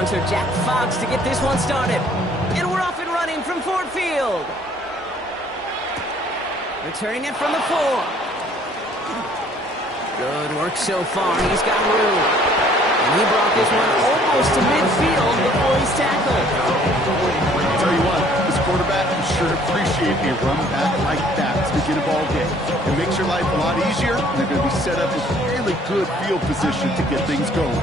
punter Jack Fox to get this one started. And we're off and running from Ford Field. Returning it from the 4. Good work so far. He's got room. And he brought this one almost to midfield before he's tackled. I'll tell you what, this quarterback is sure to appreciate a run back like that to begin a ball game. It makes your life a lot easier, and they're going to be set up in really good field position to get things going.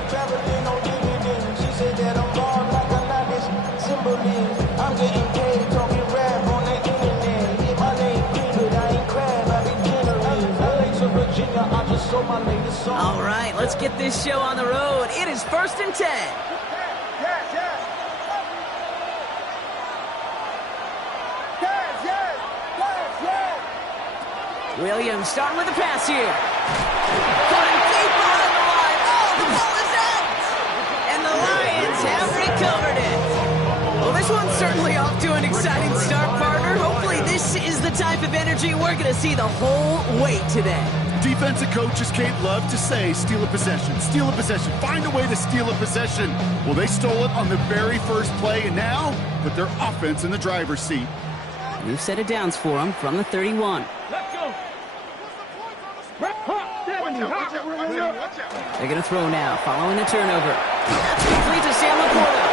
All right, let's get this show on the road. It is 1st and 10. Williams starting with the pass here. Going deep behind the line. Oh, the ball is out! And the Lions have recovered it. Well, this one's certainly off to an exciting start, partner. Hopefully this is the type of energy we're going to see the whole way today. Defensive coaches, Kate, love to say, steal a possession, find a way to steal a possession. Well, they stole it on the very first play, and now put their offense in the driver's seat. New set of downs for them from the 31. Let's go. They're going to throw now, following the turnover. That's complete to Sam Laporta.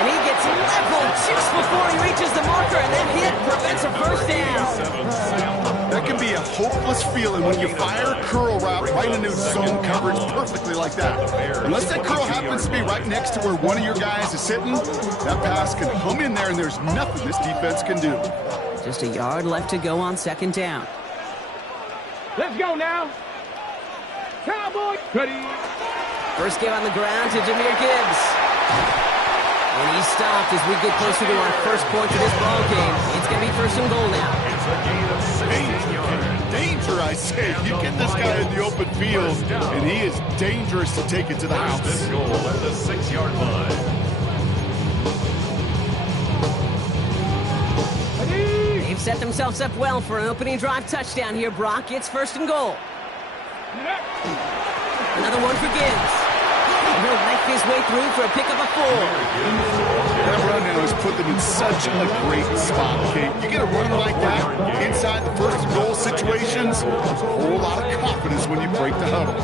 And he gets leveled just before he reaches the marker, and that hit prevents a first down. That can be a hopeless feeling when you fire a curl route right into zone coverage perfectly like that. Unless that curl happens to be right next to where one of your guys is sitting, that pass can hum in there, and there's nothing this defense can do. Just a yard left to go on 2nd down. Let's go now. Cowboy. Ready. First game on the ground to Jahmyr Gibbs. And he's stopped as we get closer to our first point of this ball game. It's going to be 1st and goal now. It's a gain of 16 yards. Danger, I say. You get this guy in the open field, and he is dangerous to take it to the house. First and goal at the 6-yard line. They've set themselves up well for an opening drive touchdown here, Brock. It's 1st and goal. Another one for Gibbs. He'll make his way through for a pickup of 4. That run now has put them in such a great spot, Kate. You get a run like that inside the 1st and goal situations, there's a whole lot of confidence when you break the huddle.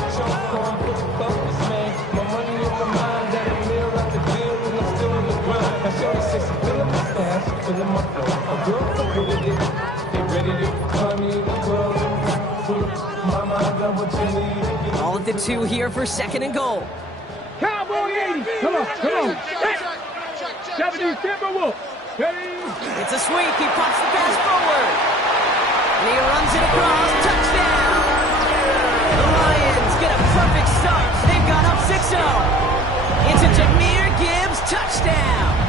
All at the 2 here for 2nd and goal. Cowboy 80. Come on. Hey. 70 Timberwolf. Hey. It's a sweep. He pops the pass forward. And he runs it across. Touchdown. The Lions get a perfect start. They've gone up 6-0. It's a Jahmyr Gibbs touchdown.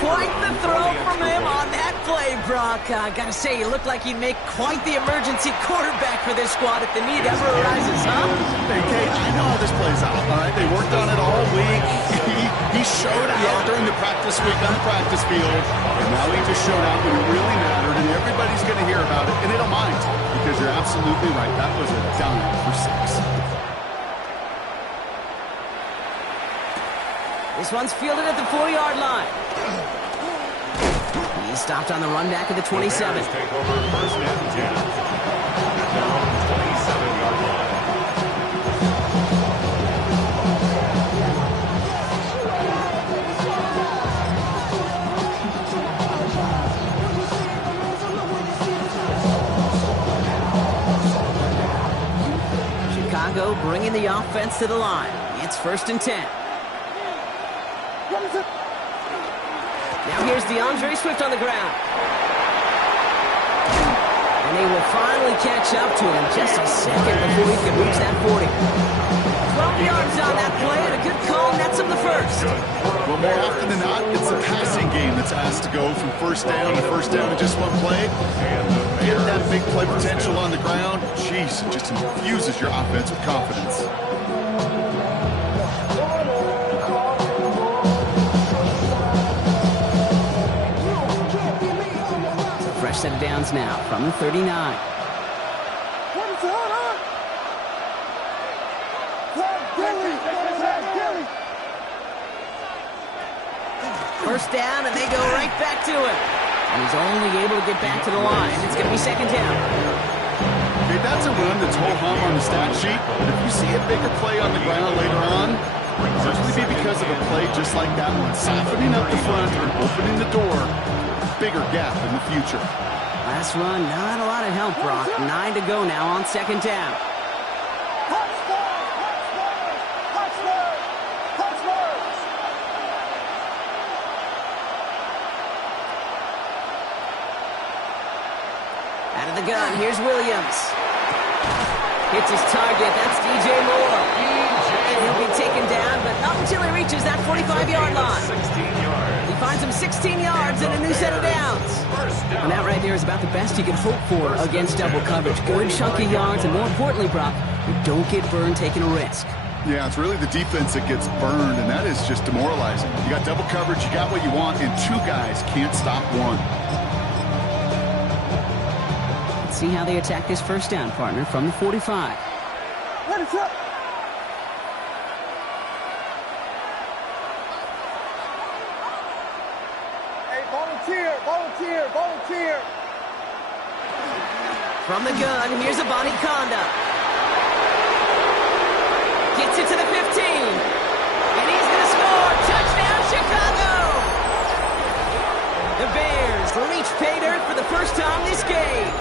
Quite the throw from him on that play, Brock. Gotta say, he looked like he'd make quite the emergency quarterback for this squad if the need ever arises, huh? Hey, Kate, I know how this plays out, all right? They worked on it all week. He showed out during the practice week on the practice field, and now he just showed out when it really mattered, and everybody's going to hear about it, and they don't mind, because you're absolutely right. That was a dime for 6. This one's fielded at the 4-yard line. He's stopped on the run back of the 27. Take over 1st and 10. Now 27-yard line. Chicago bringing the offense to the line. It's 1st and 10. Now here's DeAndre Swift on the ground. And they will finally catch up to him just a second before he can reach that 40. 12 yards on that play, and a good call nets him the 1st. Well, more often than not, it's the passing game that's asked to go from 1st down to 1st down in just one play. Get that big play potential on the ground. Jeez, it just infuses your offense with confidence. Fresh set of downs now from the 39. first down, and they go right back to it. And he's only able to get back to the line. It's going to be second down. Okay, that's a run that's ho-hum on the stat sheet, but if you see a bigger play on the ground later on, it'll usually be because of a play just like that one, softening up the front and opening the door, bigger gap in the future. Last run, not a lot of help, Brock. 9 to go now on second down. Out of the gun, here's Williams. Hits his target, that's DJ Moore. And he'll be taken down, but not until he reaches that 45-yard line. 16 yards. He finds him 16 yards and a new set of downs. And that right there is about the best you can hope for against double coverage. Good chunky yards, and more importantly, Brock, you don't get burned taking a risk. Yeah, it's really the defense that gets burned, and that is just demoralizing. You got double coverage, you got what you want, and two guys can't stop one. Let's see how they attack this first down, partner, from the 45. Let it up. Volunteer. From the gun, here's a Bonnie Conda. Gets it to the 15. And he's going to score. Touchdown, Chicago! The Bears reach pay dirt for the first time this game.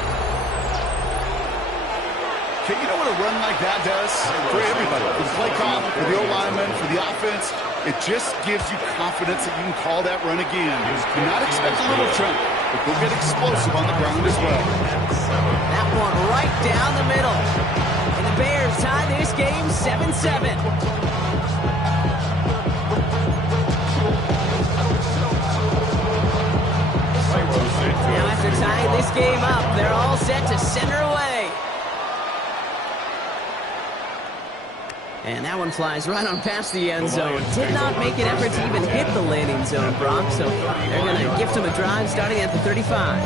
Okay, you know what a run like that does? For everybody. For the play call, for the O-lineman, for the offense. It just gives you confidence that you can call that run again. Do not expect a little chunk, but go get explosive on the ground as well. That one right down the middle. And the Bears tie this game 7-7. Now after tying this game up, they're all set to center away. And that one flies right on past the end zone. Did not make an effort to even hit the landing zone, Brock. So they're going to gift him a drive starting at the 35.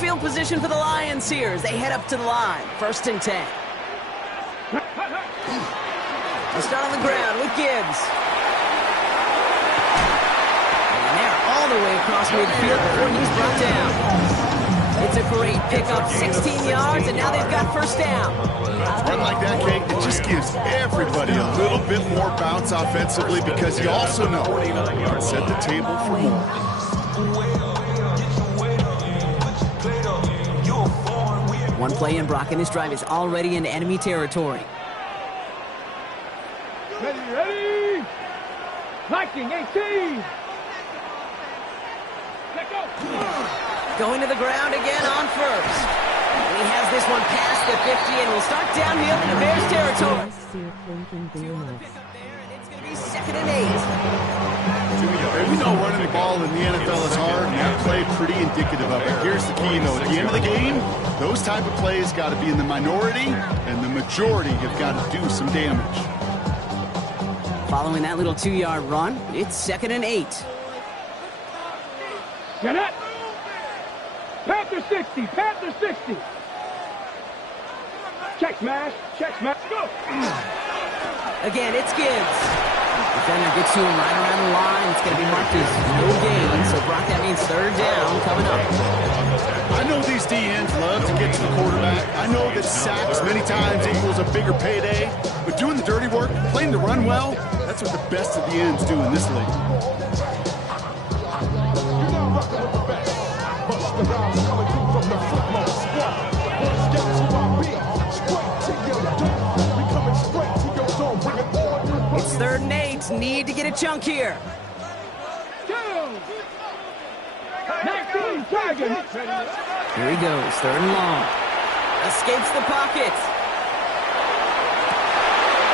Field position for the Lions here as they head up to the line. 1st and 10. They start on the ground with Gibbs. And they're all the way across midfield before he's brought down. It's a great pickup, 16 yards, and now they've got first down. A run like that, Kate, it just gives everybody a little bit more bounce offensively because you also know you can set the table for more. One play in, Brock, and this drive is already into enemy territory. Ready. Viking 18. Let go. Going to the ground again on first. And he has this one past the 50 and will start downhill into Bears territory. It's going to be 2nd and 8. We know running the ball in the NFL is hard, and that play pretty indicative of it. Here's the key, though. At the end of the game, those type of plays got to be in the minority, and the majority have got to do some damage. Following that little 2-yard run, it's 2nd and 8. Get it. Panther 60. Panther 60. Check smash. Go. Again, it's Gibbs. Defender gets to him right around the line. It's going to be marked as no gain. So, Brock, that means 3rd down coming up. I know these DNs love to get to the quarterback. I know that sacks many times equals a bigger payday. But doing the dirty work, playing the run well, that's what the best of the ends do in this league. It's 3rd and 8. Need to get a chunk here. 19 Tigers. Here he goes. 3rd and long. Escapes the pocket.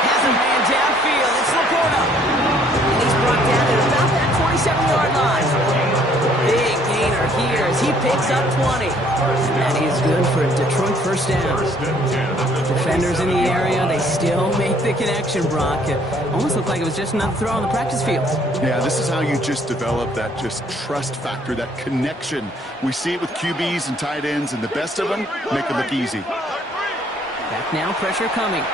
Has a man downfield. It's Laporta. And he's brought down at about that 27-yard line. Big gainer here as he picks up 20. That is good for a Detroit first down. Defenders in the area, they still make the connection, Brock. It almost looked like it was just another throw on the practice field. Yeah, this is how you just develop that just trust factor, that connection. We see it with QBs and tight ends, and the best of them make it look easy. Back now, pressure coming.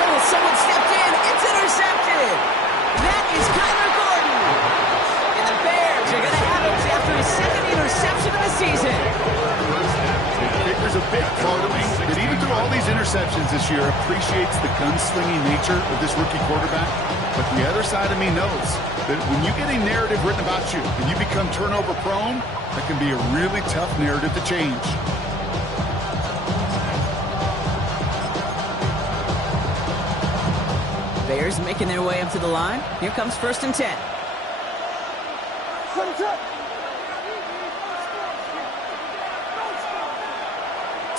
Oh, someone stepped in. It's intercepted. That is Kyler Gordon. And the Bears are going to have it after his second interception of the season. There's a big part of me that even through all these interceptions this year appreciates the gunslinging nature of this rookie quarterback. But the other side of me knows that when you get a narrative written about you and you become turnover prone, that can be a really tough narrative to change. Bears making their way up to the line. Here comes 1st and 10.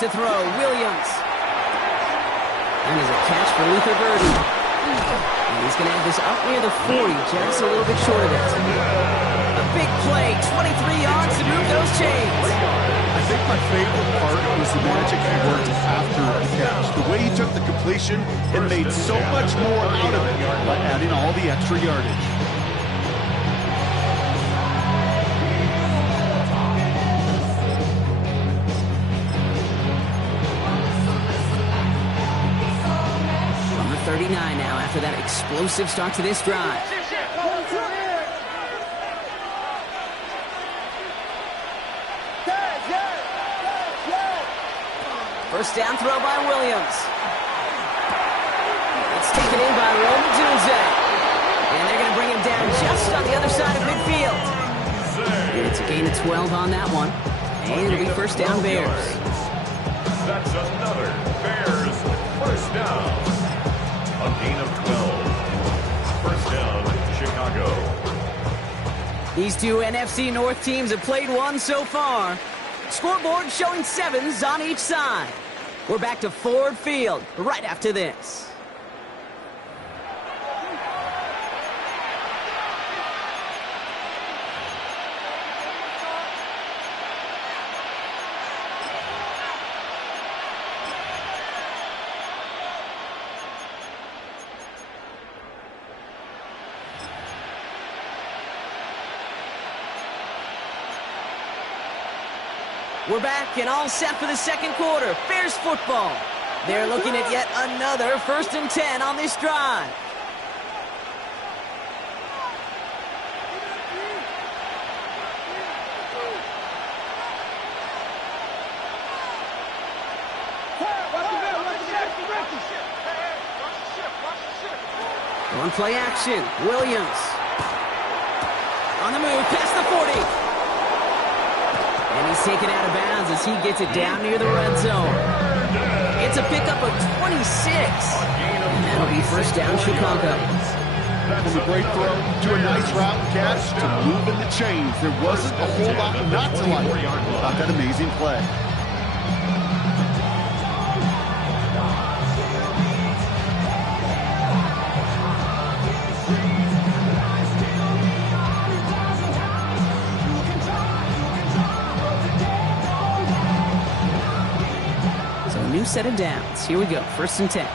To throw, Williams. And there's a catch for Luther Burden. And he's going to have this up near the 40, just a little bit short of it. A big play, 23 yards to move those chains. I think my favorite part was the magic he worked after the catch. The way he took the completion and made so much more out of it by adding all the extra yardage. Number 39 now after that explosive start to this drive. First down throw by Williams. It's taken in by Roman Dunze. And they're going to bring him down just on the other side of midfield. And it's a gain of 12 on that one. And it'll be first down Bears. That's another Bears first down. A gain of 12. First down, Chicago. These two NFC North teams have played one so far. Scoreboard showing 7s on each side. We're back to Ford Field right after this. We're back and all set for the second quarter. Bears football. They're looking at yet another 1st and 10 on this drive. On play action, Williams. On the move, past the 40. And he's taken out of bounds as he gets it down near the red zone. It's a pickup of 26. And that'll be first down Chicago. From a great throw to a nice route and catch to moving the chains. There wasn't a whole lot not to like about that amazing play. New set of downs. Here we go. 1st and 10.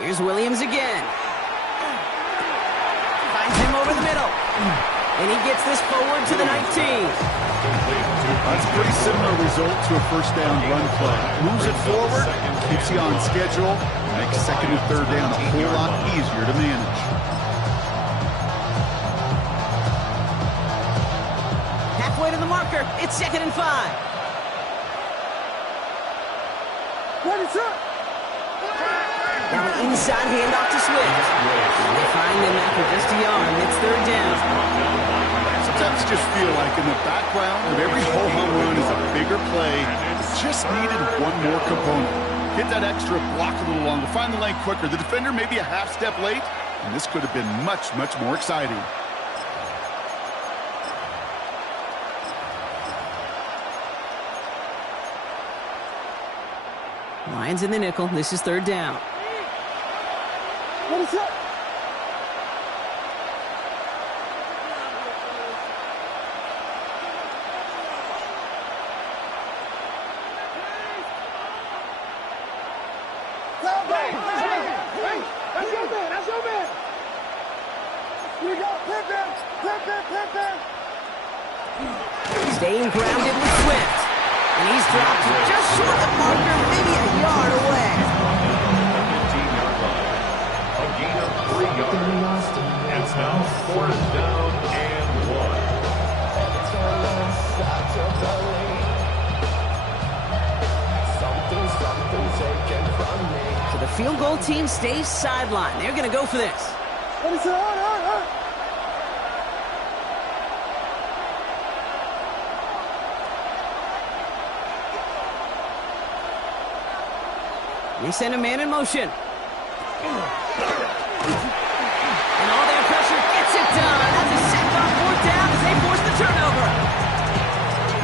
Here's Williams again. Finds him over the middle. And he gets this forward to the 19. That's a pretty similar result to a first down run play. Moves it forward, keeps you on schedule, makes 2nd and 3rd down a whole lot easier to manage. Halfway to the marker, it's 2nd and 5. Now an inside handoff to Swift. And they find them after just a yard, and it's 3rd down. Sometimes just feel like in the background of every whole home run is a bigger play. It just needed one more component. Hit that extra block a little longer, find the lane quicker. The defender maybe a half step late, and this could have been much, much more exciting. Lions in the nickel. This is third down. What is up? Hey, that's your man, that's your man. You got Pippen. Staying grounded with Swift. And he's dropped just short of the marker, maybe a yard away. 15-yard line. A gain of 3 yards. It's now fourth down and 1. So the field goal team stays sidelined. They're going to go for this. What is it? They send a man in motion. And all their pressure gets it done. That's a sack on fourth down as they force the turnover.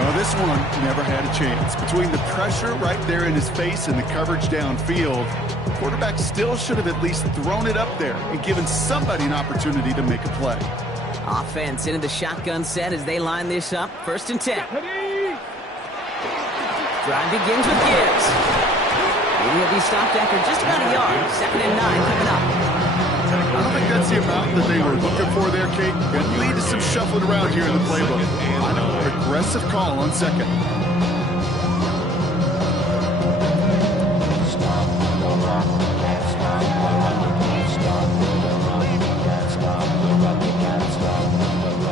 Well, this one never had a chance. Between the pressure right there in his face and the coverage downfield, the quarterback still should have at least thrown it up there and given somebody an opportunity to make a play. Offense into the shotgun set as they line this up. 1st and 10. Drive begins with Gibbs. He'll be stopped after just about a yard. 2nd and 9 coming up. I don't think that's the amount that they were looking for there, Kate. Going to lead to some shuffling around here in the playbook. On an aggressive call on 2nd.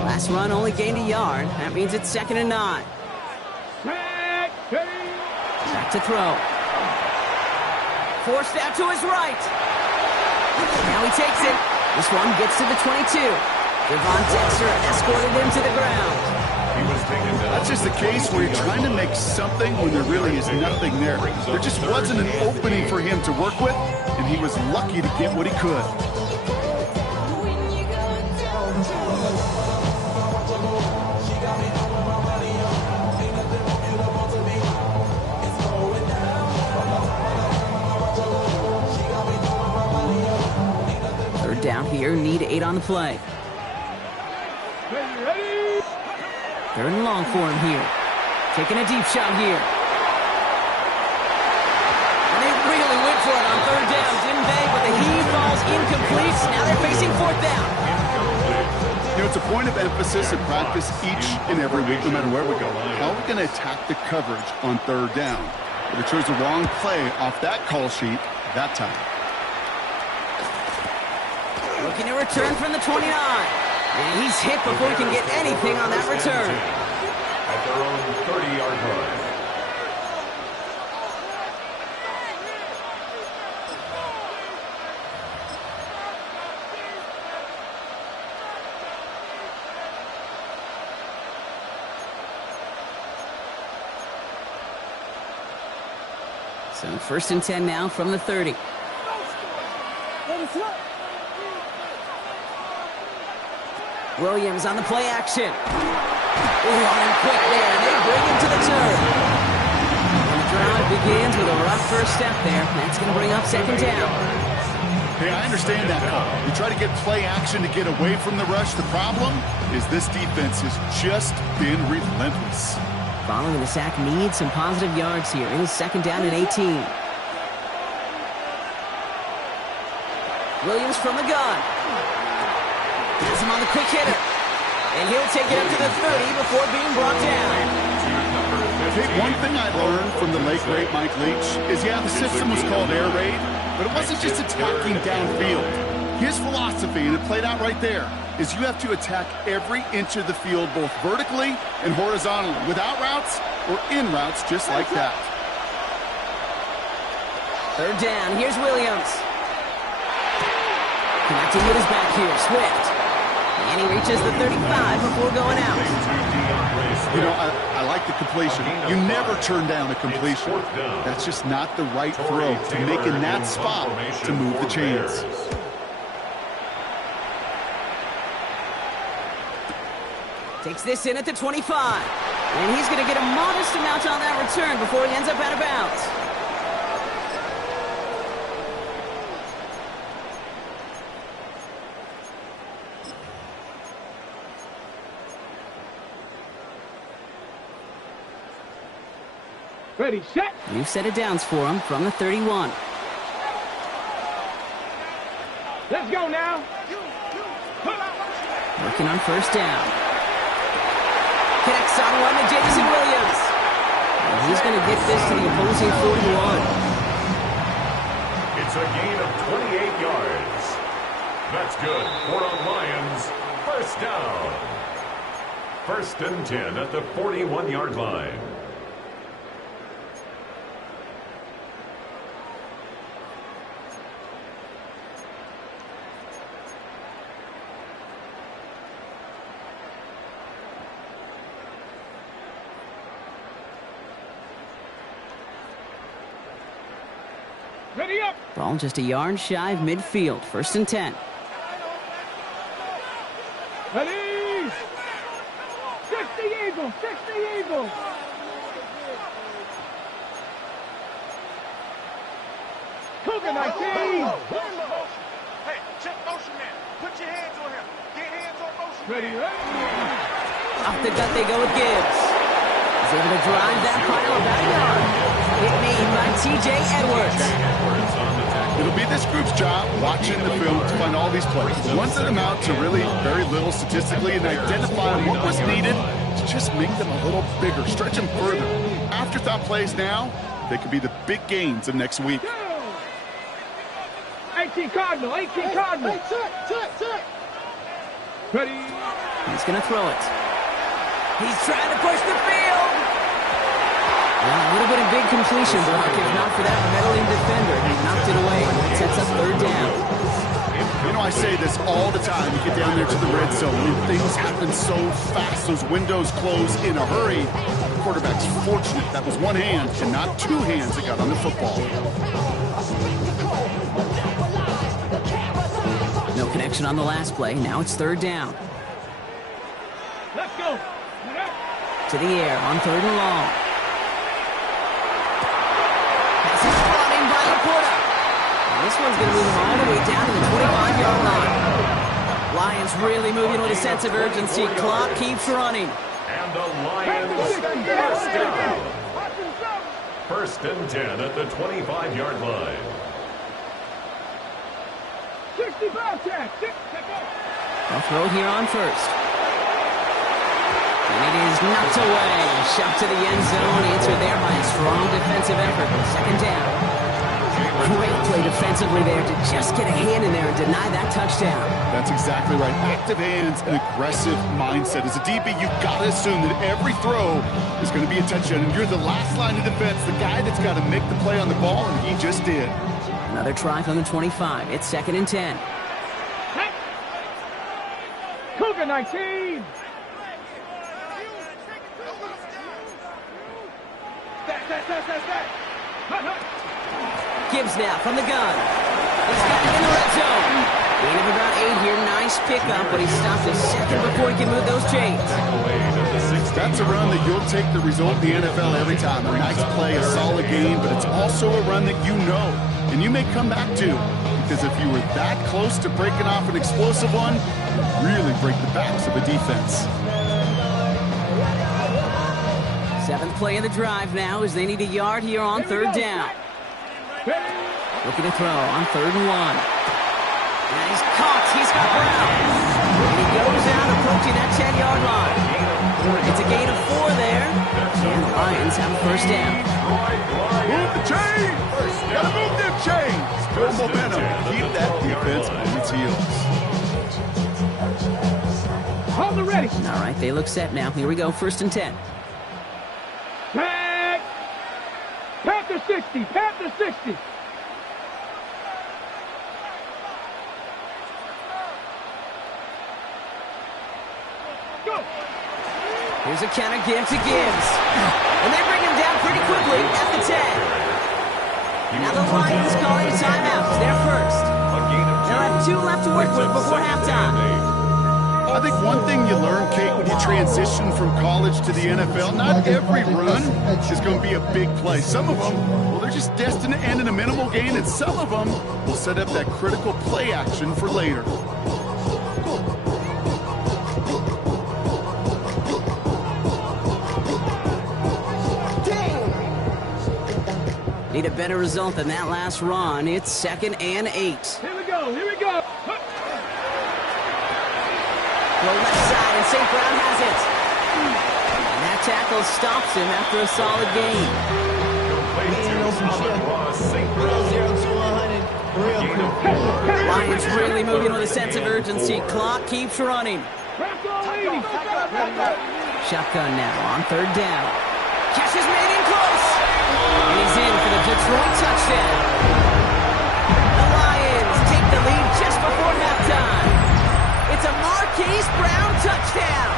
Last run only gained a yard. That means it's 2nd and 9. Back to throw. Forced out to his right. Now he takes it. This one gets to the 22. Devon Dexter escorted him to the ground. He was taken down. That's just the case where you're trying to make something when there really is nothing there. There just wasn't an opening for him to work with, and he was lucky to get what he could. Down here, need 8 on the play. 3rd and long for him here. Taking a deep shot here. And they really went for it on 3rd down, didn't they? But the heave falls incomplete. Now they're facing 4th down. You know, it's a point of emphasis in practice each and every week, no matter where we go. How are we going to attack the coverage on 3rd down? But they chose the wrong play off that call sheet that time. Looking to return from the 29. And he's hit before he can get anything on that return. At their own 30-yard line. So 1st and 10 now from the 30. Williams on the play action. Running quick there. They bring him to the turn. And the drive begins with a rough first step there. That's going to bring up 2nd down. Hey, I understand that call. You try to get play action to get away from the rush. The problem is this defense has just been relentless. Following the sack needs some positive yards here. It is 2nd down and 18. Williams from the gun. Has him on the quick hitter. And he'll take it up to the 30 before being brought down. Okay, one thing I learned from the late great Mike Leach is, yeah, the system was called air raid, but it wasn't just attacking downfield. His philosophy, and it played out right there, is you have to attack every inch of the field, both vertically and horizontally, without routes or in routes, just like that. 3rd down. Here's Williams. Connecting with his back here. Swift. And he reaches the 35 before going out. You know, I like the completion. You never turn down a completion. That's just not the right throw to make in that spot to move the chains. Takes this in at the 25. And he's going to get a modest amount on that return before he ends up out of bounds. Ready, set. New set of downs for him from the 31. Let's go now. Working on first down. Connects on one to Jameson Williams. And he's going to get this to the opposing 41. It's a gain of 28 yards. That's good for a Lions first down. 1st and 10 at the 41-yard line. Ready up. Ball just a yard shy of midfield. 1st and 10. Ready. 60 Eagles. 60 Eagles. Cougar 19. Hey, check motion man. Put your hands on him. Get hands on motion. Ready, ready. Off the gut they go with Gibbs. He's able to drive that pile about a yard. Hit made by T.J. Edwards. It'll be this group's job watching the film to find all these plays. The ones that amount to really very little statistically and identify what was needed to just make them a little bigger, stretch them further. Afterthought plays now, they could be the big gains of next week. 18 Cardinal, 18 Cardinal. Ready. He's going to throw it. He's trying to push the field. Well, a little bit of big completion block, if not for that meddling defender. He knocked it away. It sets up 3rd down. You know, I say this all the time. You get down there to the red zone, and things happen so fast. Those windows close in a hurry. The quarterback's fortunate. That was one hand and not two hands that got on the football. No connection on the last play. Now it's 3rd down. Let's go. To the air on 3rd and long. Pass is brought in by Laporta. And this one's going to move him all the way down to the 25-yard line. Lions really moving with a sense of urgency. Clock keeps running. And the Lions first down. 1st and 10 at the 25-yard line. 65 tag. They'll throw here on 1st. And it is knocked away. Shot to the end zone. Answered there by a strong defensive effort. 2nd down. Great play defensively there to just get a hand in there and deny that touchdown. That's exactly right. Active hands and aggressive mindset. As a DB, you've got to assume that every throw is going to be a touchdown. And you're the last line of defense, the guy that's got to make the play on the ball, and he just did. Another try from the 25. It's 2nd and 10. Cougar 19. Gibbs now from the gun. He's got it in the red zone. Gain of about 8 here. Nice pickup, but he stopped a second before he can move those chains. That's a run that you'll take the result in the NFL every time. A nice play, a solid game, but it's also a run that you know and you may come back to. Because if you were that close to breaking off an explosive one, you really break the backs of a defense. 7th play of the drive now as they need a yard here on 3rd down. Looking to throw on 3rd and 1. And he's caught. He's got Brown. And he goes out approaching that 10-yard line. It's a gain of 4 there. And the Lions have a 1st down. Move the chain! Gotta move them chains! Build momentum. Keep that defense on its heels. Hold it ready. All right, they look set now. Here we go, 1st and 10. Tag. Panther 60. Panther 60. Go. Here's a counter give to Gibbs. And they bring him down pretty quickly at the 10. Now the Lions calling a timeout. It's their first. They'll have 2 left to work with before halftime. I think one thing you learn, Kate, when you transition from college to the NFL, not every run is going to be a big play. Some of them, well, they're just destined to end in a minimal gain, and some of them will set up that critical play action for later. Need a better result than that last run. It's 2nd and 8. Here we go, here we go. Go left side, and St. Brown has it. And that tackle stops him after a solid gain. Lions really moving with a sense of urgency. Clock keeps running. Shotgun now on 3rd down. Catch is made in close. And he's in for the Detroit touchdown. The Lions take the lead just before halftime. It's a Marquise Brown touchdown.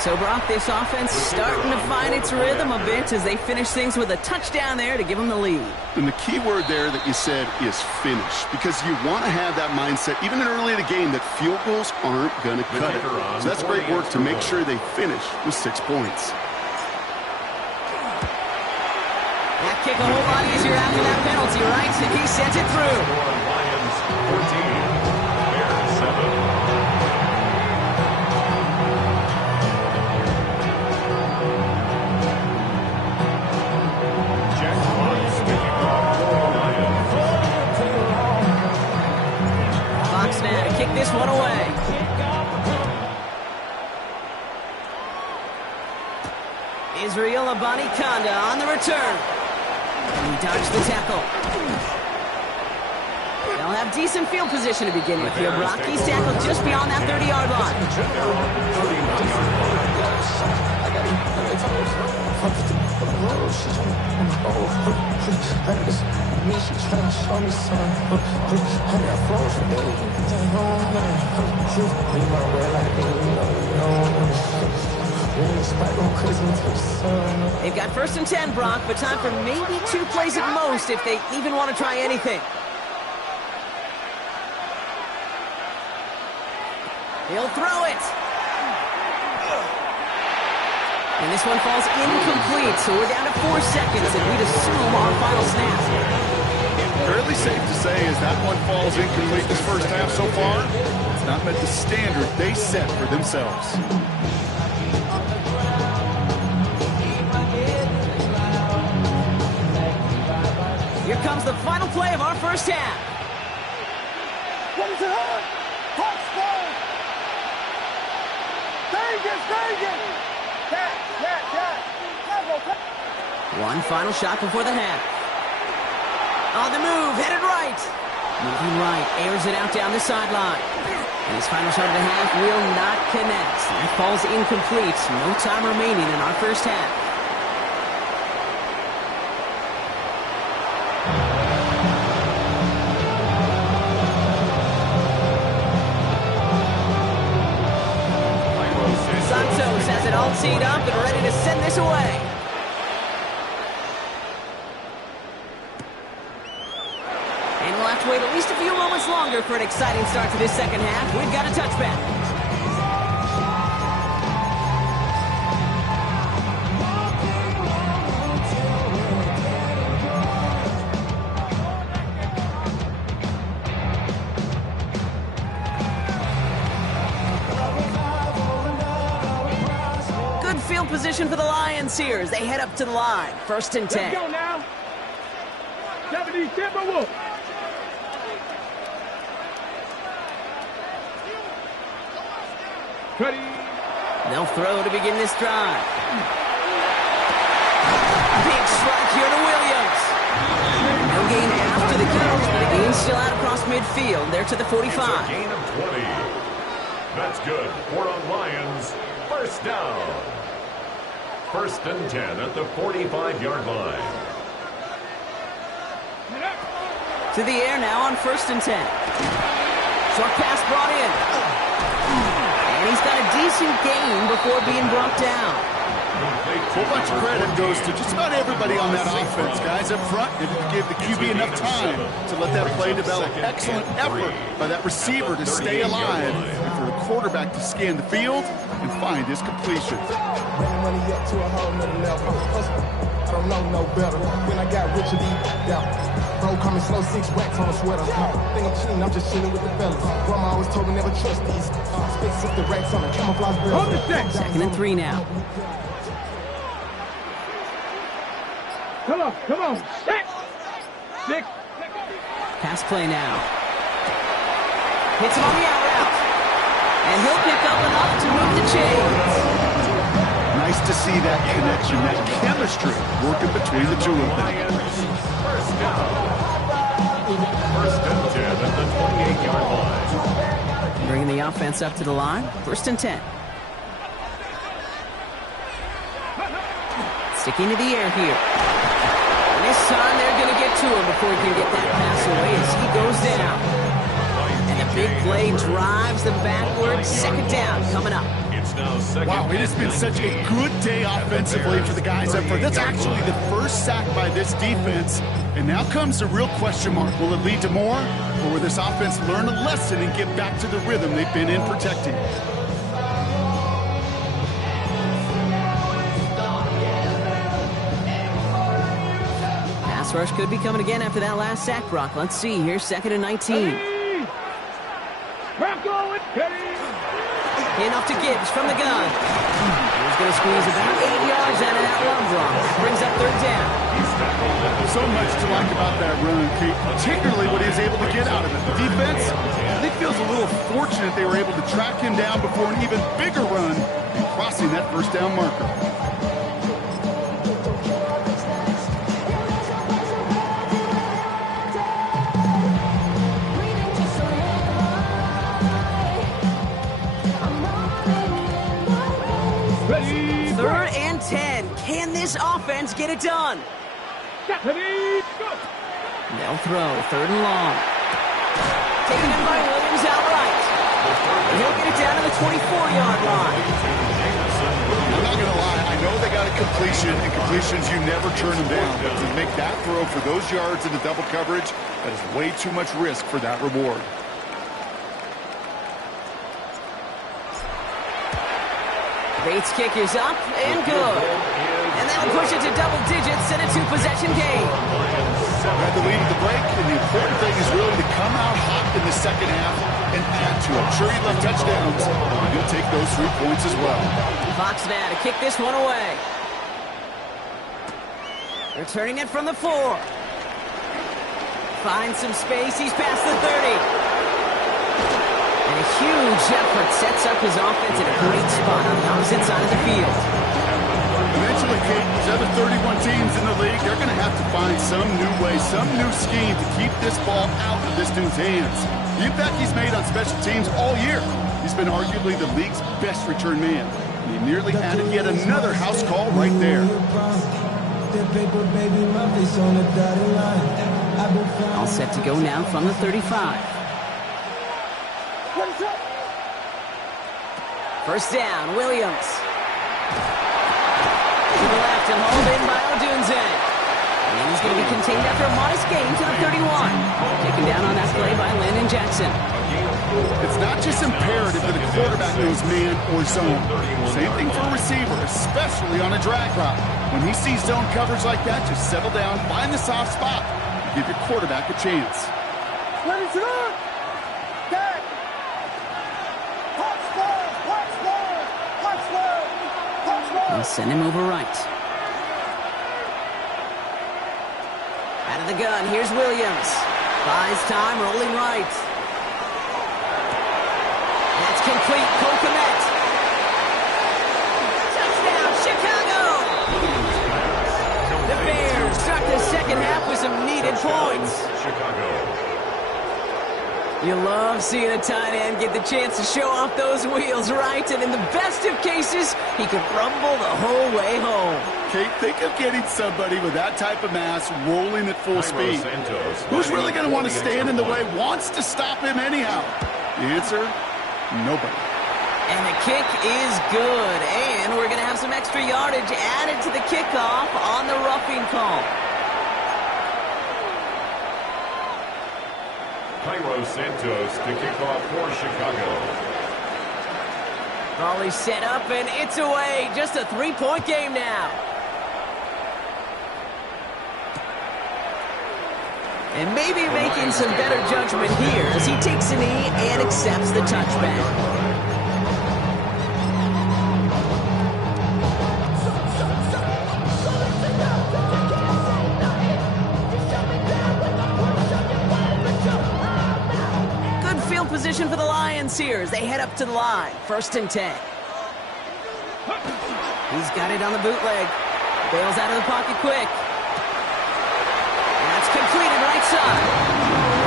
So, Brock, this offense starting to find its rhythm a bit as they finish things with a touchdown there to give them the lead. And the key word there that you said is finish, because you want to have that mindset, even in early in the game, that field goals aren't going to cut it. So that's great work to make sure they finish with 6 points. That kick a whole lot easier after that penalty, right? And he sent it through. Lions 14, Bears 7. Kick this one away. Israel Abanikanda on the return. He dodged the tackle. They'll have decent field position to begin with here. Brock, he's tackled just beyond that 30-yard line. They've got 1st and 10, Brock, but time for maybe 2 plays at most if they even want to try anything. He'll throw it. And this one falls incomplete, so we're down to 4 seconds, and we'd assume our final snap. Fairly safe to say as that one falls incomplete this first half so far, it's not met the standard they set for themselves. Here comes the final play of our first half. What is it on? Touchdown! Vegas! One final shot before the half. On the move, headed right. Moving right, airs it out down the sideline. And his final shot of the half will not connect. That falls incomplete. No time remaining in our first half. Santos has it all teed up and ready to send this away. And we'll have to wait at least a few moments longer for an exciting start to this second half. We've got a touchback. Good field position for the Lions here as they head up to the line. 1st and 10. Let's go now. 70 Timberwolves. Ready. They'll throw to begin this drive. Big strike here to Williams. No gain after the catch, but a gain still out across midfield. They're to the 45. It's a gain of 20. That's good. 4 on Lions. 1st down. 1st and 10 at the 45-yard line. To the air now on 1st and 10. Short pass brought in. And he's got a decent gain before being brought down. A whole bunch of credit goes to just about everybody on that offense. Guys up front, didn't give the QB enough time to let that play develop. Excellent effort by that receiver to stay alive and for the quarterback to scan the field and find his completion. Money up to a whole nother level. I don't know no better. When I got rich, bro, coming slow, 6 racks on a sweater. Think I'm cheating, I'm just chilling with the fellas. Grandma always told me never trust these. Spent 60 racks on a camouflage bill. 2nd and 3 now. Come on. Set. 6. Pass play now. Hits him on the out route. And he'll pick up enough to move the chains. Nice to see that connection, that chemistry working between the two of them. First down. First and 10 at the 28-yard line. Bringing the offense up to the line. First and 10. Sticking to the air here. And this time they're going to get to him before he can get that pass away as he goes down. And the big play drives them backwards. Second down coming up. Wow, it has been such a good day offensively for the guys up front. That's actually the first sack by this defense. And now comes the real question mark. Will it lead to more? Or will this offense learn a lesson and get back to the rhythm they've been in protecting? Pass rush could be coming again after that last sack, Brock. Let's see here. Second and 19. Enough to Gibbs from the gun. He's going to squeeze about 8 yards out of that run, Brock. That brings up third down. So much to like about that run, Kate, particularly what he was able to get out of it. The defense, I think, feels a little fortunate they were able to track him down before an even bigger run and crossing that first down marker. Third and 10. Can this offense get it done? They'll throw. Third and long. Taken in by Williams outright. And he'll get it down to the 24-yard line. I'm not going to lie. I know they got a completion, and completions, you never turn them down. But to make that throw for those yards in the double coverage, that is way too much risk for that reward. Bates' kick is up and good. And that'll push it to double digits in a two-possession game. Had the lead at the break, and the important thing is really to come out hot in the second half and add to it. Sure, you left touchdowns, but you'll take those 3 points as well. Fox now to kick this one away. Returning it from the 4. Finds some space. He's past the 30. And a huge effort sets up his offense in a great spot on the opposite side of the field. Eventually, Kate, these other 31 teams in the league, they're going to have to find some new way, some new scheme to keep this ball out of this dude's hands. The impact he's made on special teams all year. He's been arguably the league's best return man. And he nearly added yet another house call right there. All set to go now from the 35. First down, Williams. To the left and hauled in by Odunze. And he's going to be contained after a modest gain to the 31. Taken down on that play by Landon Jackson. It's not just imperative that a quarterback knows man or zone. Same thing for a receiver, especially on a drag route. When he sees zone coverage like that, just settle down, find the soft spot, and give your quarterback a chance. Ready to go! They'll send him over right. Out of the gun, here's Williams. Buys time, rolling right. That's complete. Cole Kmet. Touchdown, Chicago! The Bears start the second half with some needed points. Chicago. You love seeing a tight end get the chance to show off those wheels, right? And in the best of cases, he could rumble the whole way home. Kate, think of getting somebody with that type of mass rolling at full speed. Who's really going to want to stand in the way, wants to stop him anyhow? The answer, nobody. And the kick is good. And we're going to have some extra yardage added to the kickoff on the roughing call. Cairo Santos to kick off for Chicago. Volley set up and it's away. Just a 3-point game now. And maybe making some better judgment here as he takes a knee and accepts the touchback. formation for the Lions here as they head up to the line. 1st and 10. He's got it on the bootleg. Bails out of the pocket quick. That's completed right side.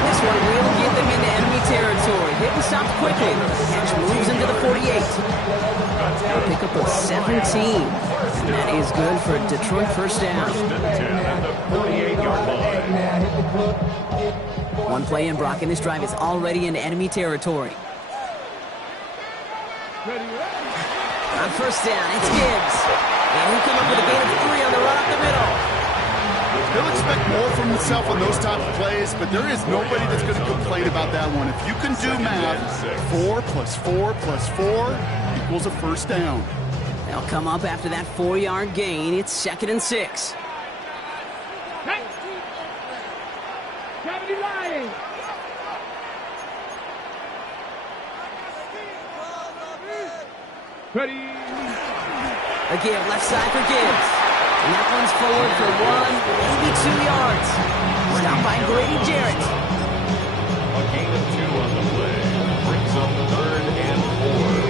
This one will get them into enemy territory. Hit and stopped quickly. Catch moves into the 48. A pickup of 17. And that is good for a Detroit 1st down. 1st and 10 at the 48-yard line. One play in, Brock, and this drive is already into enemy territory. On 1st down, it's Gibbs. And he'll come up with a gain of 3 on the run up the middle. He'll expect more from himself on those type of plays, but there is nobody that's going to complain about that one. If you can do math, 4 plus 4 plus 4 equals a 1st down. They'll come up after that 4-yard gain. It's 2nd and 6. Ready. Again, left side for Gibbs. And that one's forward for 1, maybe 2 yards. Stopped by Grady Jarrett. A gain of 2 on the play. Brings up 3rd and 4.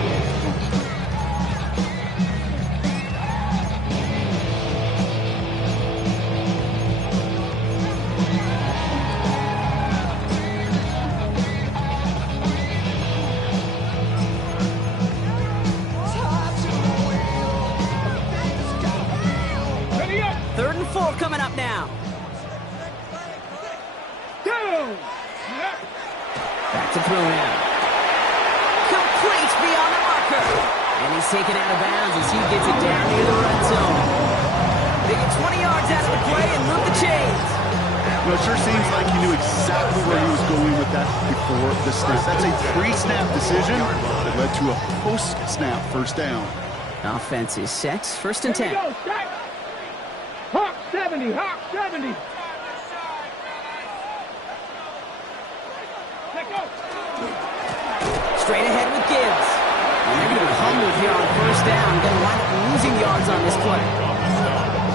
Coming up now. Back to throw now. Complete beyond the marker. And he's taken out of bounds as he gets it down near the red zone. They get 20 yards out of the play and move the chains. You know, it sure seems like he knew exactly where he was going with that before the snap. That's a pre-snap decision that led to a post-snap 1st down. Offense is set. 1st and 10. Hawk 70, Hawk 70. Straight ahead with Gibbs. And they're going to be humbled here on 1st down. Going to wind up losing yards on this play.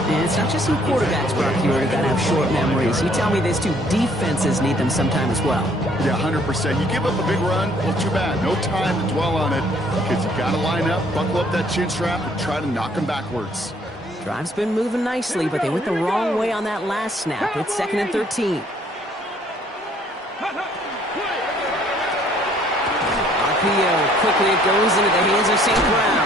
And it's not just some quarterbacks, Brock, here who got to have short memories. You tell me this too, defenses need them sometime as well. Yeah, 100%. You give up a big run, well, too bad. No time to dwell on it because you got to line up, buckle up that chin strap, and try to knock them backwards. Drive's been moving nicely, but they went the wrong way on that last snap. It's 2nd and 13. RPO, quickly it goes into the hands of St. Brown.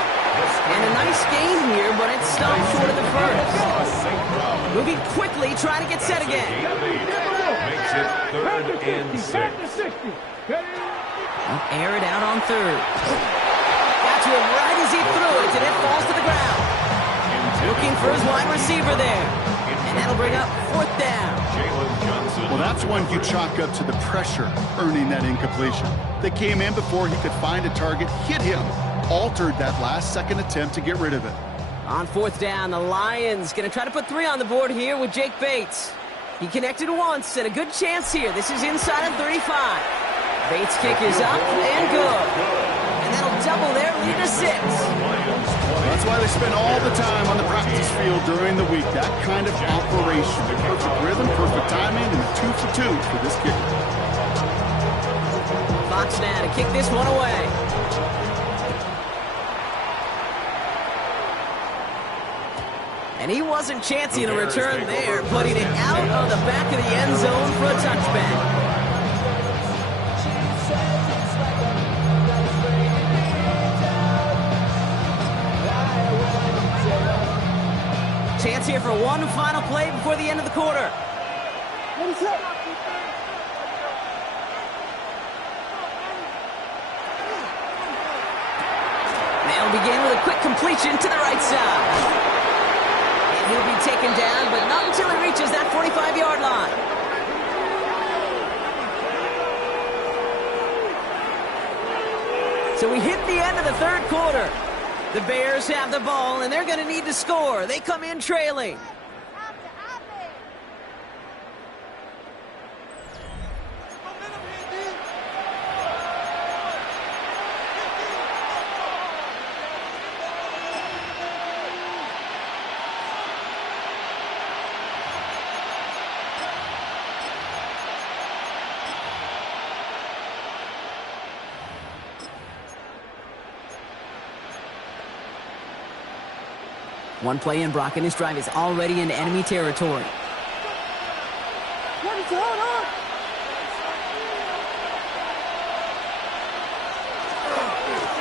And a nice gain here, but it's stopped short of the 1st. Moving quickly, trying to get set again. Makes it 3rd and 6. Air it out on 3rd. Got to him right as he threw it, and it falls to the ground. Looking for his wide receiver there. And that'll bring up 4th down. Well, that's one you chalk up to the pressure earning that incompletion. They came in before he could find a target, hit him, altered that last second attempt to get rid of it. On 4th down, the Lions going to try to put 3 on the board here with Jake Bates. He connected once and a good chance here. This is inside of 35. Bates' kick is up and good. And that'll double their lead to 6. That's why they spend all the time on the practice field during the week. That kind of operation. Perfect rhythm, perfect timing, and a 2 for 2 for this kicker. Fox now to kick this one away. And he wasn't chancing a return there, putting it out on the back of the end zone for a touchback. Chance here for one final play before the end of the quarter. They'll begin with a quick completion to the right side. And he'll be taken down, but not until he reaches that 45-yard line. So we hit the end of the 3rd quarter. The Bears have the ball, and they're going to need to score. They come in trailing. One play in, Brock, and his drive is already into enemy territory.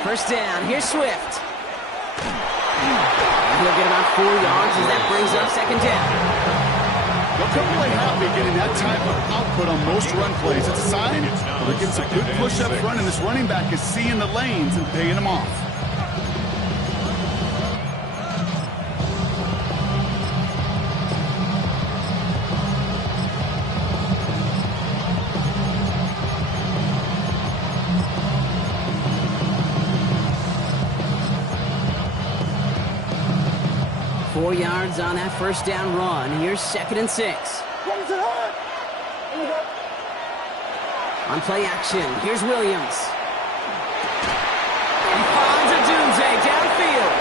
First down, here's Swift. And he'll get about 4 yards as that brings up second down. They'll come away happy getting that type of output on most run plays. It's a sign they're getting some good push up front, and this running back is seeing the lanes and paying them off. Four yards on that first down run. Here's second and 6. On play action, here's Williams. He finds a Dunze downfield.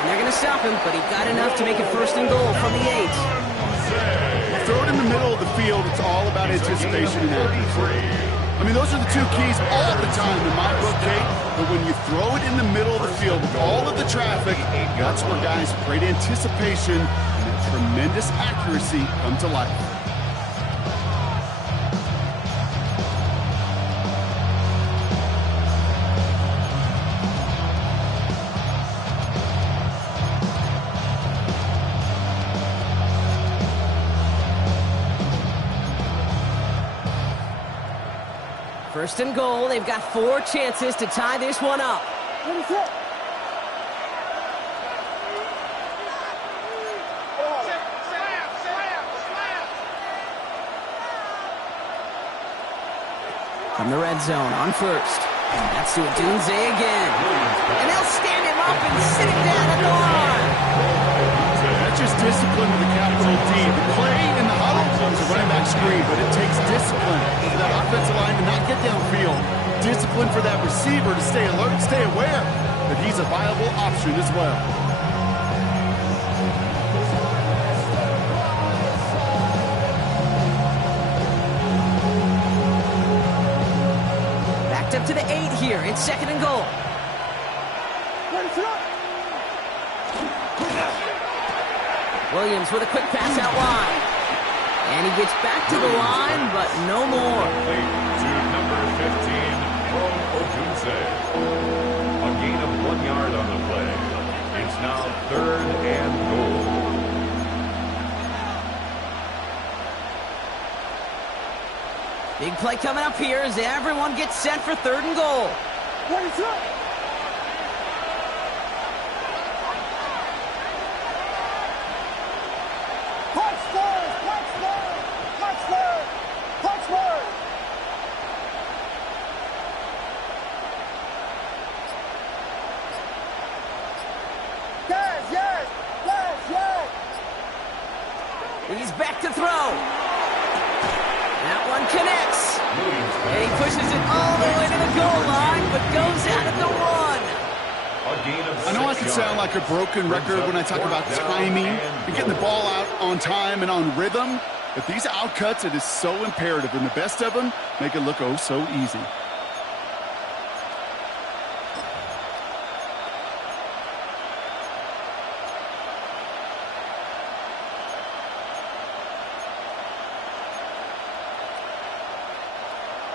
And they're going to stop him, but he got enough to make it first and goal from the 8. Throw it in the middle of the field. It's all about anticipation and accuracy. I mean, those are the two keys all the time in my book, Kate. But when you throw it in the middle of the field with all of the traffic, that's where guys' great anticipation and tremendous accuracy come to life. First and goal, they've got 4 chances to tie this one up. From the red zone on first. That's to Dunze again. And they'll stand him up and sit him down at the line. That's just discipline with a capital D. The play in the huddle is a running back screen, but it takes discipline for that offensive line to not get downfield. Discipline for that receiver to stay alert, stay aware that he's a viable option as well. Backed up to the 8 here. It's second and goal. Williams with a quick pass out wide. And he gets back to the line, but no more. To number 15, Odunze. A gain of 1 yard on the play. It's now third and goal. Big play coming up here as everyone gets set for third and goal. He's back to throw. That one connects. And he pushes it all the way to the goal line, but goes out at the 1. I know I can sound like a broken record when I talk about timing and getting the ball out on time and on rhythm, but these outcuts, it is so imperative, and the best of them make it look oh so easy.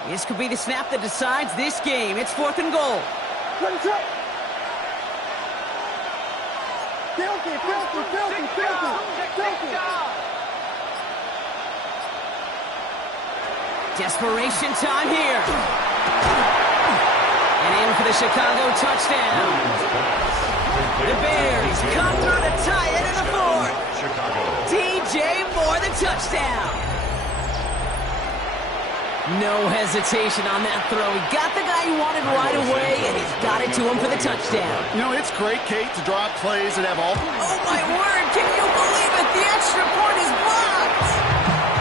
This could be the snap that decides this game. It's fourth and goal. Desperation time here. And in for the Chicago touchdown. The Bears come through to tie it in the 4th. DJ Moore, the touchdown. No hesitation on that throw. He got the guy he wanted right away, and he's got it to him for the touchdown. You know, it's great, Kate, to draw up plays that have all... Oh, my word! Can you believe it? The extra point is blocked!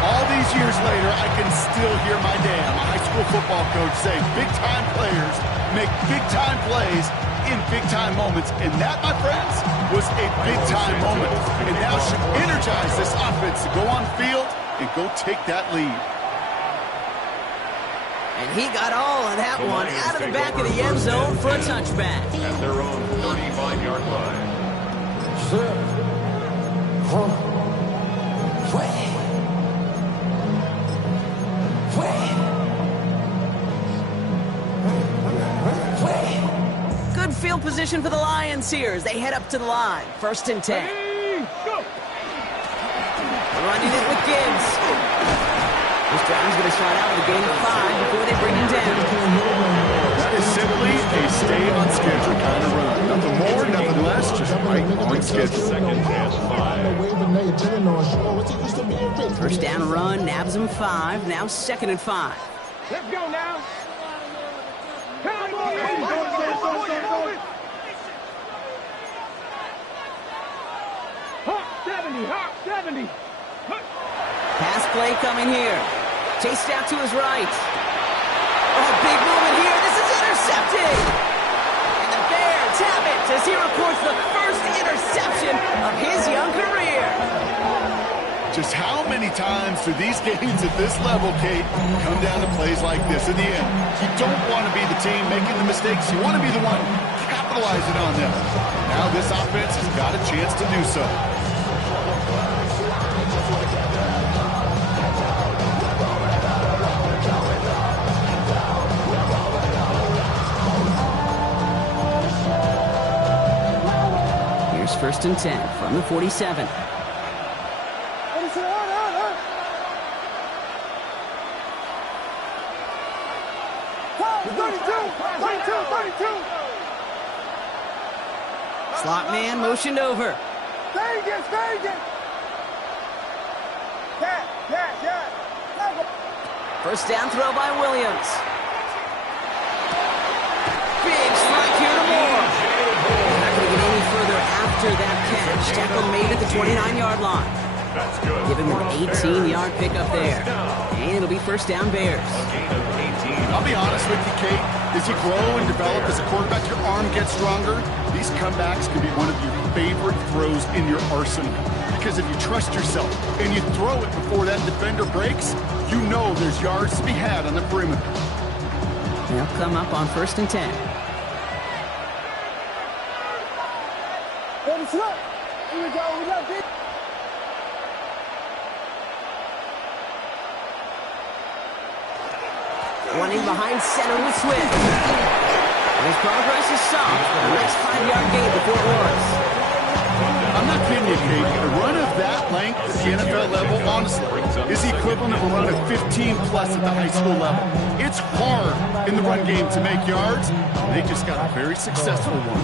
All these years later, I can still hear my dad, my high school football coach, say big-time players make big-time plays in big-time moments. And that, my friends, was a big-time moment. And now should energize this offense to go on the field and go take that lead. And he got all of that one out of the back of the end zone for a touchback. At their own 35-yard line. Good field position for the Lions here as they head up to the line. 1st and 10. Running it with Gibbs. This drive's going to start out with a gain of 5 before they bring him down. That is simply a stay on schedule kind of run. Nothing more, nothing less, just right on schedule. 2nd and 5. First down run, nabs him 5. Now 2nd and 5. Let's go now. Come on, Hawk 70, Hawk 70. Pass play coming here. Chased out to his right. Oh, big movement here. This is intercepted. And the Bears have it as he records the first interception of his young career. Just how many times do these games at this level, Kate, come down to plays like this? In the end, you don't want to be the team making the mistakes. You want to be the one capitalizing on them. Now this offense has got a chance to do so. Here's 1st and 10 from the 47. 32. Slot man motioned over. Vegas. Yeah. 1st down throw by Williams. Big strike here to Moore. Not going to get any further after that catch. Tackle made at the 29-yard line. That's good. Give him an 18-yard pickup there. And it'll be 1st down Bears. A gain of 18. I'll be honest with you, Kate. As you grow and develop as a quarterback, your arm gets stronger. These comebacks can be one of your favorite throws in your arsenal. Because if you trust yourself and you throw it before that defender breaks, you know there's yards to be had on the perimeter. They'll come up on 1st and 10. Ready, slip. Here we go. We got this. Running behind center with Swift. His progress is soft, but a nice 5-yard gain before it was. I'm not kidding you, Kate. A run of that length at the NFL level, honestly, is the equivalent of a run of 15-plus at the high school level. It's hard in the run game to make yards, and they just got a very successful one.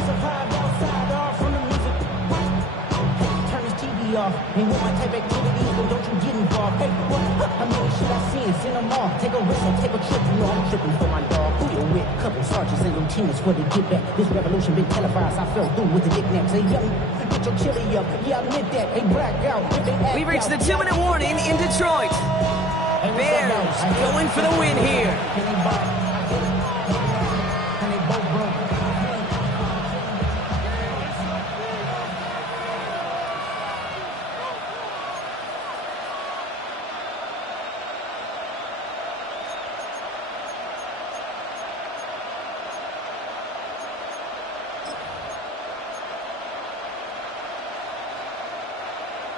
Ain't with my type activities, but don't you get involved. Hey, what? I mean, shit I seen, send them all. Take a risk or take a trip. You know I'm tripping for my dog. Who you with? Couple sergeants and lieutenants for the get back. This revolution been televised. I fell through with the knickknacks. Hey, young, get your chili up. Yeah, I admit that. Hey, blackout. We've reached the 2-minute warning in Detroit. Bears going for the win here.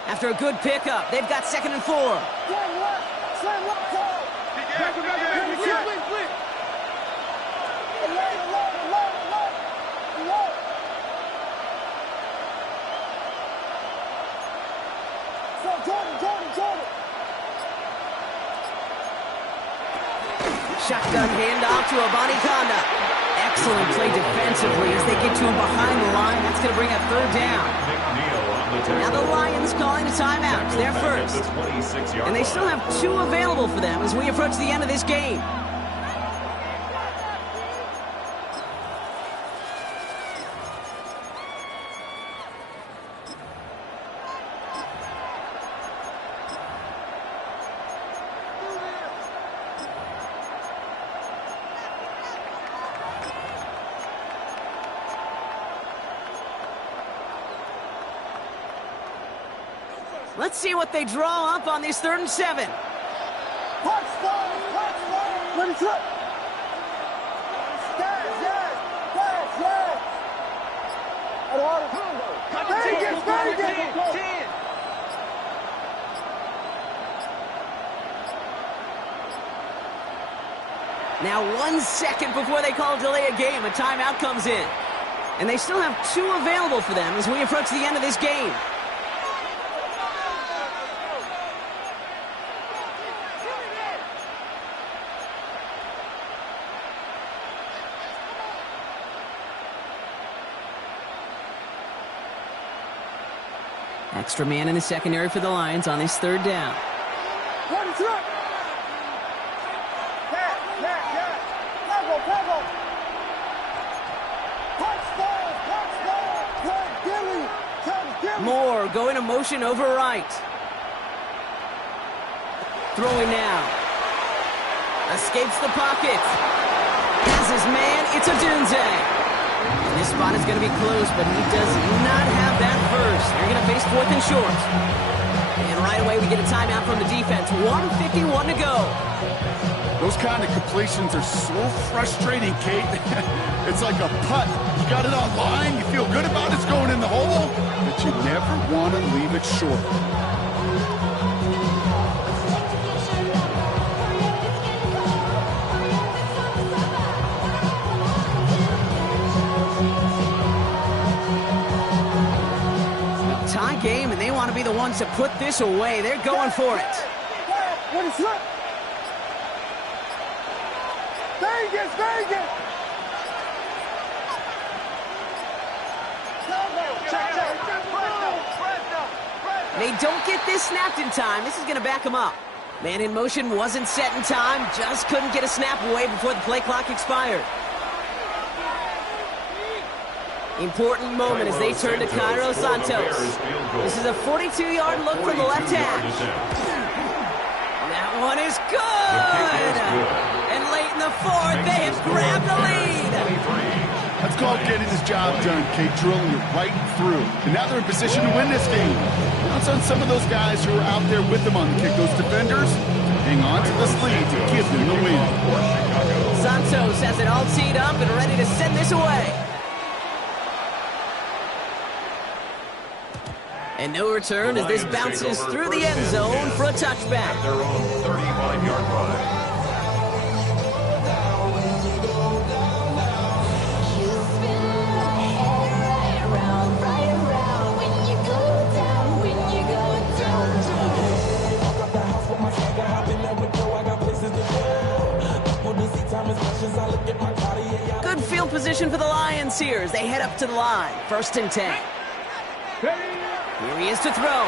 After a good pickup, they've got 2nd and 4. Slam left, call. So Jordan. Shotgun handoff to Abanikanda. Excellent play defensively as they get to him behind the line. That's going to bring up 3rd down. Now the Lions calling a timeout. They're first. And they still have 2 available for them as we approach the end of this game. Let's see what they draw up on this 3rd and 7. Punch, ready, slip. Yes. Now 1 second before they call delay a game, a timeout comes in. And they still have 2 available for them as we approach the end of this game. Extra man in the secondary for the Lions on this 3rd down. Moore going to motion over right. Throwing now. Escapes the pocket. Has his man. It's a Dunze. This spot is going to be close, but he does not have that first. They're going to face 4th and short. And right away we get a timeout from the defense. 1:51 to go. Those kind of completions are so frustrating, Kate. It's like a putt. You got it on line, you feel good about it's going in the hole, but you never want to leave it short. Tie game, and they want to be the ones to put this away. They're going for it. Vegas! They don't get this snapped in time. This is going to back them up. Man in motion wasn't set in time. Just couldn't get a snap away before the play clock expired. Important moment as they turn to Cairo Santos. This is a 42-yard look from the left hash. That one is good! And late in the 4th, they have grabbed the lead. That's called getting his job done, Kate, drilling it right through. And now they're in position to win this game. Bounce on some of those guys who are out there with them on the kick. Those defenders, hang on to this lead to give them the win. Santos has it all teed up and ready to send this away. And no return as this bounces through the end zone for a touchback. Their own 35-yard line. Good field position for the Lions here as they head up to the line. 1st and 10. Here he is to throw.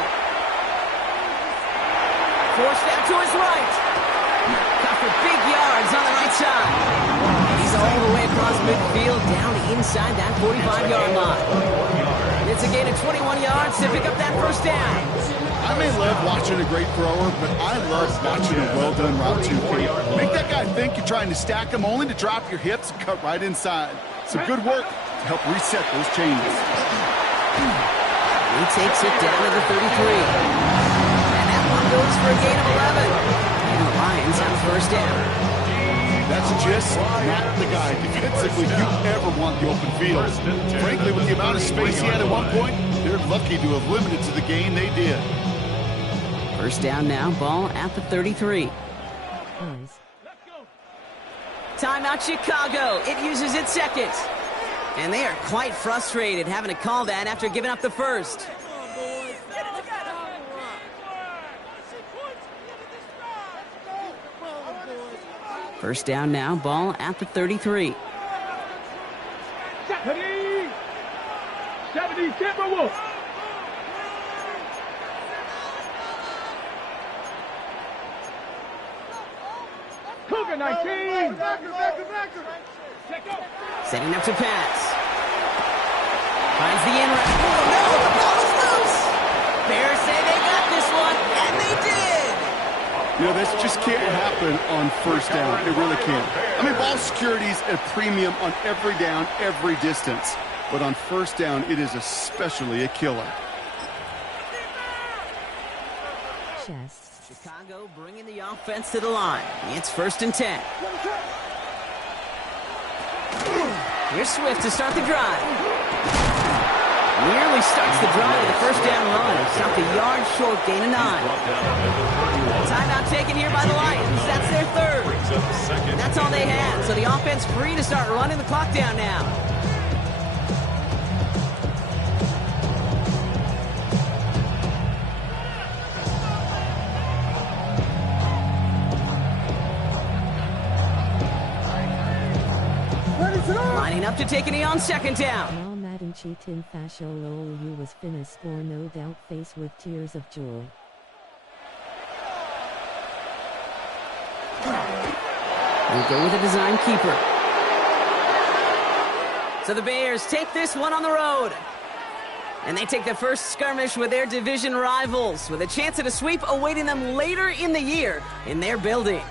Forced out to his right. Got for big yards on the right side. And he's all the way across midfield down inside that 45-yard line. And it's a gain of 21 yards to pick up that 1st down. I may love watching a great thrower, but I love watching a well-done route too, Kate. Make that guy think you're trying to stack him only to drop your hips and cut right inside. Some good work to help reset those changes. He takes it down to the 33. And that one goes for a gain of 11. And the Lions have 1st down. That's just not the guy defensively you ever want the open field. Frankly, with the amount of space he had at one point, they're lucky to have limited to the gain they did. 1st down now, ball at the 33. Timeout Chicago. It uses its 2nd. And they are quite frustrated having to call that after giving up the 1st. First down now, ball at the 33. 70 Timberwolves. Cougar 19. Setting up to pass. Finds the in route. Oh no, the ball is loose. Bears say they got this one, and they did. You know, this just can't happen on 1st down. It really can't. I mean, ball security is a premium on every down, every distance. But on 1st down, it is especially a killer. Chicago bringing the offense to the line. It's 1st and 10. Here's Swift to start the drive. Nearly starts the drive with a first down run. Stopped a yard short, gain of 9. Timeout taken here by the Lions. That's their third. That's all they had. So the offense free to start running the clock down now. Lining up to take a knee on second down. Cheatin Fasholol you was finna score no doubt face with tears of joy. We'll go with a design keeper. So the Bears take this one on the road. And they take the first skirmish with their division rivals with a chance at a sweep awaiting them later in the year in their building.